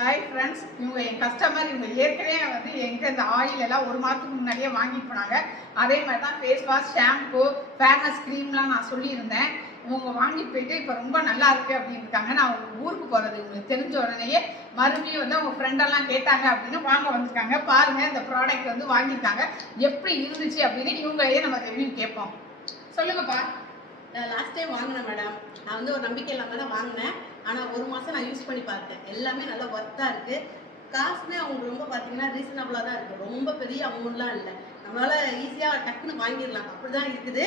Hi friends, இவங்க என் customer. இவங்க ஏற்கனவே வந்து எங்கள் இந்த ஆயில் எல்லாம் ஒரு மாதத்துக்கு முன்னாடியே வாங்கிட்டு போனாங்க. அதே மாதிரி தான் ஃபேஸ் வாஷ், ஷாம்பு, ஃபேர்னஸ் க்ரீம்லாம் நான் சொல்லியிருந்தேன். இவங்க வாங்கிட்டு போயிட்டு இப்போ ரொம்ப நல்லா இருக்குது அப்படின்னு இருக்காங்க. நான் அவங்க ஊருக்கு போகிறது உங்களுக்கு தெரிஞ்ச உடனேயே மறுபடியும் வந்து அவங்க ஃப்ரெண்டெல்லாம் கேட்டாங்க அப்படின்னு வாங்க வந்திருக்காங்க. பாருங்கள், இந்த ப்ராடக்ட் வந்து வாங்கியிருக்காங்க. எப்படி இருந்துச்சு அப்படின்னு இவங்களையே நம்ம ரிவ்யூ கேட்போம். சொல்லுங்கப்பா. லாஸ்ட் டைம் வாங்கினேன் மேடம். நான் வந்து ஒரு நம்பிக்கை இல்லாமல் தான் வாங்கினேன். ஆனால் ஒரு மாதம் நான் யூஸ் பண்ணி பார்த்தேன். எல்லாமே நல்லா ஒர்த்தாக இருக்குது. காசுமே அவங்க ரொம்ப பார்த்தீங்கன்னா ரீசனபிளாக தான் இருக்குது. ரொம்ப பெரிய அமௌண்ட்லாம் இல்லை. நம்மளால் ஈஸியாக டக்குன்னு வாங்கிடலாம். அப்படி தான் இருக்குது.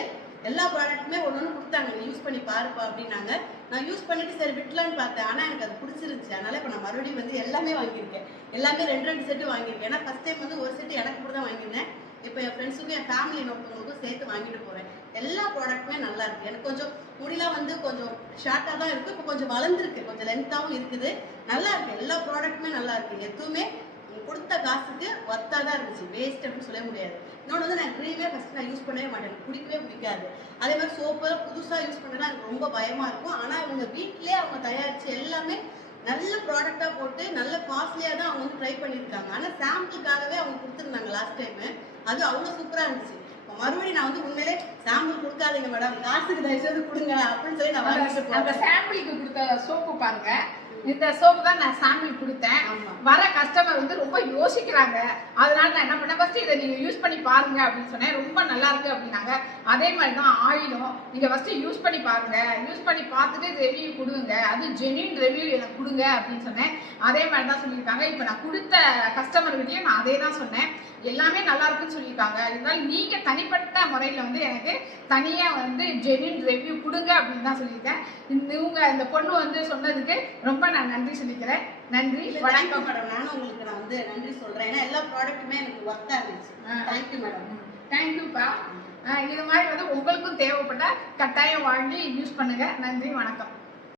எல்லா ப்ராடக்ட்டுமே ஒன்று ஒன்று கொடுத்தாங்க, நீ யூஸ் பண்ணி பாருப்பா அப்படின்னாங்க. நான் யூஸ் பண்ணிட்டு சரி விட்டலான்னு பார்த்தேன். ஆனால் எனக்கு அது பிடிச்சிருந்துச்சு. அதனால் இப்போ நான் மறுபடியும் வந்து எல்லாமே வாங்கியிருக்கேன். எல்லாமே 2 செட்டு வாங்கியிருக்கேன். ஏன்னா ஃபஸ்ட் டைம் வந்து ஒரு செட்டு எனக்கு கூட தான் வாங்கியிருந்தேன். இப்போ என் ஃப்ரெண்ட்ஸுக்கும் என் ஃபேமிலி ஒருத்தவங்களுக்கும் சேர்த்து வாங்கிட்டு போவேன். எல்லா ப்ராடக்ட்டுமே நல்லா இருக்குது. எனக்கு கொஞ்சம் முடியெல்லாம் வந்து கொஞ்சம் ஷார்ட்டாக தான் இருக்குது. இப்போ கொஞ்சம் வளர்ந்துருக்கு, கொஞ்சம் லென்த்தாகவும் இருக்குது. நல்லா இருக்குது. எல்லா ப்ராடக்ட்டுமே நல்லா இருக்குது. எதுவுமே கொடுத்த காசுக்கு ஒர்த்தாக தான் இருந்துச்சு. வேஸ்ட் அப்படின்னு சொல்ல முடியாது. இன்னொன்று வந்து நான் க்ரீமே ஃபஸ்ட்டு நான் யூஸ் பண்ணவே மாட்டேன். எனக்கு பிடிக்கவே பிடிக்காது. அதே மாதிரி சோப்பு புதுசாக யூஸ் பண்ணனா எனக்கு ரொம்ப பயமாக இருக்கும். ஆனால் இவங்க வீட்டிலே அவங்க தயாரித்து எல்லாமே நல்ல ப்ராடக்டாக போட்டு நல்ல காஸ்ட்லியாக தான் அவங்க வந்து ட்ரை பண்ணியிருக்காங்க. ஆனால் சாம்பிளுக்காகவே அவங்க கொடுத்துருந்தாங்க லாஸ்ட் டைமு. அது அவ்வளோ சூப்பராக இருந்துச்சு. மறுபடியும் நான் வந்து உண்மையிலே சாம்பிள் கொடுக்காதீங்க மேடம், காசுக்கு தயவுசெய்து கொடுங்க அப்படின்னு சொல்லி நான் வாங்கிட்டு போறேன். அந்த சாம்பிளுக்கு கொடுத்த சோப்பு பாருங்க. இந்த சோப்பு தான் நான் சாம்பிள் கொடுத்தேன். வர கஸ்டமர் வந்து ரொம்ப யோசிக்கிறாங்க. அதனால நான் என்ன பண்ணேன், ஃபர்ஸ்ட் இதை நீங்க யூஸ் பண்ணி பாருங்க அப்படின்னு சொன்னேன். ரொம்ப நல்லா இருக்கு அப்படின்னாங்க. அதே மாதிரி தான் ஆயிலும் நீங்க ஃபர்ஸ்ட் யூஸ் பண்ணி பாருங்க, யூஸ் பண்ணி பார்த்துட்டு ரிவ்யூ கொடுங்க, அது ஜென்யூன் ரிவ்யூ எனக்கு கொடுங்க அப்படின்னு சொன்னேன். அதே மாதிரி தான் சொல்லியிருக்காங்க. இப்போ நான் கொடுத்த கஸ்டமர்கிட்டையும் நான் அதே தான் சொன்னேன். எல்லாமே நல்லா இருக்குன்னு சொல்லியிருக்காங்க. இதனால நீங்க தனிப்பட்ட முறையில் வந்து எனக்கு தனியா வந்து ஜென்யூன் ரிவ்யூ கொடுங்க அப்படின்னு தான் சொல்லியிருக்கேன். இந்த பொண்ணு வந்து சொன்னதுக்கு ரொம்ப நான் நன்றி சொல்லிக்கிறேன். நன்றி, வணக்கம் மேடம். நானும் உங்களுக்கு நான் வந்து நன்றி சொல்றேன். ஏன்னா எல்லா ப்ராடக்ட்டுமே எனக்கு ஒர்த்தா இருந்துச்சு. Thank you madam. தேங்க்யூப்பா. இது மாதிரி வந்து உங்களுக்கும் தேவைப்பட்ட கட்டாயம் வாங்கி யூஸ் பண்ணுங்க. நன்றி, வணக்கம்.